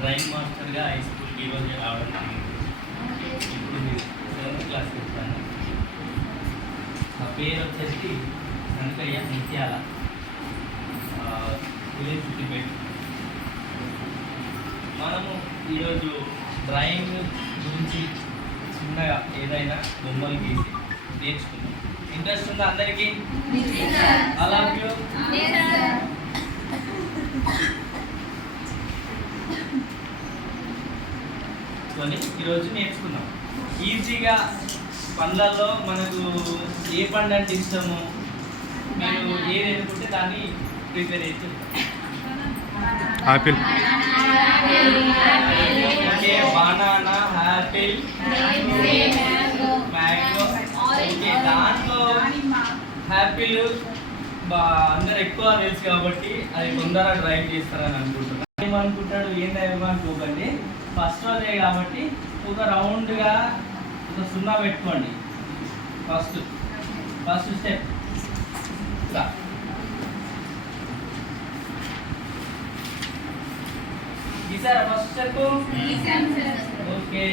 Drawing మాస్టర్గా high స్కూల్కి ఈరోజు రావడం ఇప్పుడు సెవెంత్ క్లాస్కి వచ్చాను నా పేరు వచ్చేసి కనకయ్య నిత్యాల. విలేజ్ సిద్దిపేట మనము ఈరోజు డ్రాయింగ్ గురించి చిన్నగా ఏదైనా బొమ్మలు గీసి నేర్చుకుందాం. ఇంట్రెస్ట్ ఉందా అందరికీ? అలా కొని ఈరోజు నేర్చుకున్నాం ఈజీగా పండ్లలో మనకు ఏ పండు అంటే ఇష్టము? మీరు ఏది ఎన్నుకుంటే దాన్ని prepare apple. Okay banana apple mango. Okay దాంట్లో యాపిల్ అందరు ఎక్కువ తెలుసు కాబట్టి అది తొందరగా డ్రైవ్ చేస్తారని అనుకుంటున్నాను. ఏమనుకుంటాడు? ఏమనుకోకండి ఫస్ట్ రోజే కాబట్టి ఒక రౌండ్గా ఒక సున్నా పెట్టుకోండి. ఫస్ట్ ఫస్ట్ స్టెప్ గీసారా ఫస్ట్ స్టెప్ ఓకే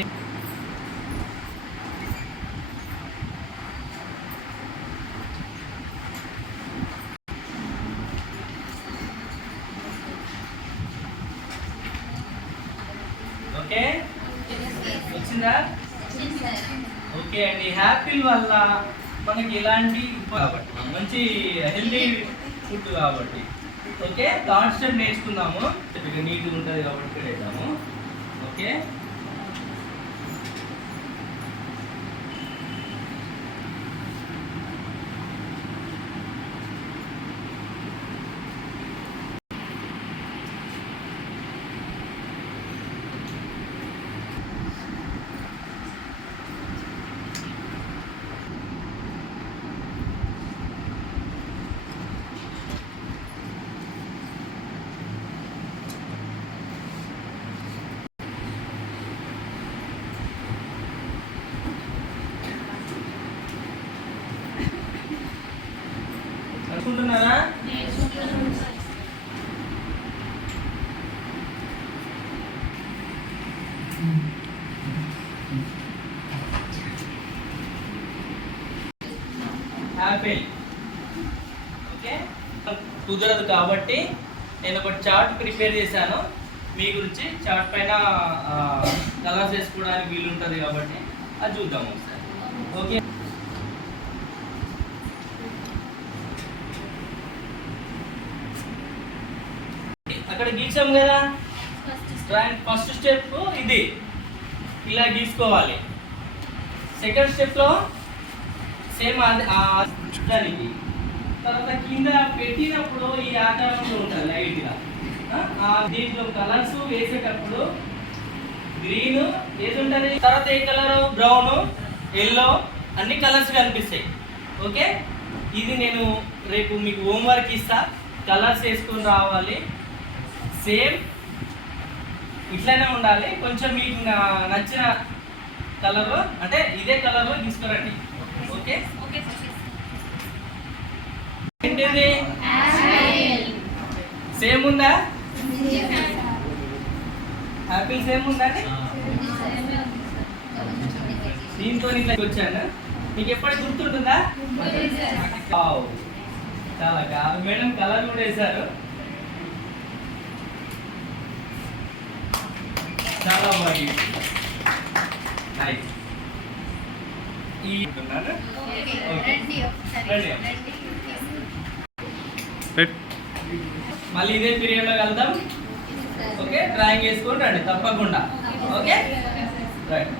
ఓకే? వచ్చిందా? ఓకే అండి. హ్యాపీల్ వల్ల మనకి ఇలాంటి కాబట్టి మంచి హెల్దీ ఫుడ్ కాబట్టి. ఓకే? కాన్స్టెంట్ నేర్చుకుందాము. నీట్గా ఉంటుంది కాబట్టి ఇక్కడ వేద్దాము ఓకే? నేర్చుకుంటున్నారా? యాపిల్ ఓకే కుదరదు కాబట్టి నేను ఒక చార్ట్ ప్రిపేర్ చేశాను. మీ గురించి చార్ట్ పైన కలర్స్ వేసుకోవడానికి వీలు ఉంటుంది కాబట్టి అది చూద్దాం ఒకసారి. ఓకే అక్కడ గీసాం కదా? డ్రాయింగ్ ఫస్ట్ స్టెప్ ఇది. ఇలా గీసుకోవాలి. సెకండ్ స్టెప్లో సేమ్ దానికి. తర్వాత కింద పెట్టినప్పుడు ఈ ఆకారంలో ఉంటుంది లైట్గా దీంట్లో కలర్స్ వేసేటప్పుడు గ్రీన్ ఏది ఉంటుంది తర్వాత ఏ కలర్ బ్రౌన్ ఎల్లో అన్ని కలర్స్ కనిపిస్తాయి. ఓకే ఇది నేను రేపు మీకు హోంవర్క్ ఇస్తా. కలర్స్ వేసుకొని రావాలి. సేమ్ ఇట్లానే ఉండాలి. కొంచెం మీకు నచ్చిన కలర్ అంటే ఇదే కలర్లో తీసుకురండి. ఓకే? ఏంటిది? సేమ్ ఉందా? యాపిల్ సేమ్ ఉందా దీంతో ఇట్లా వచ్చాను? మీకు ఎప్పటికి గుర్తుంటుందా. చాలా కాదు మేడం కలర్ కూడా వేశారు. చాలా బాగుంది. ఈ మళ్ళీ ఇదే పీరియడ్లో కలుద్దాం. ఓకే. డ్రాయింగ్ వేసుకొని రండి. తప్పకుండా. ఓకే. రైట్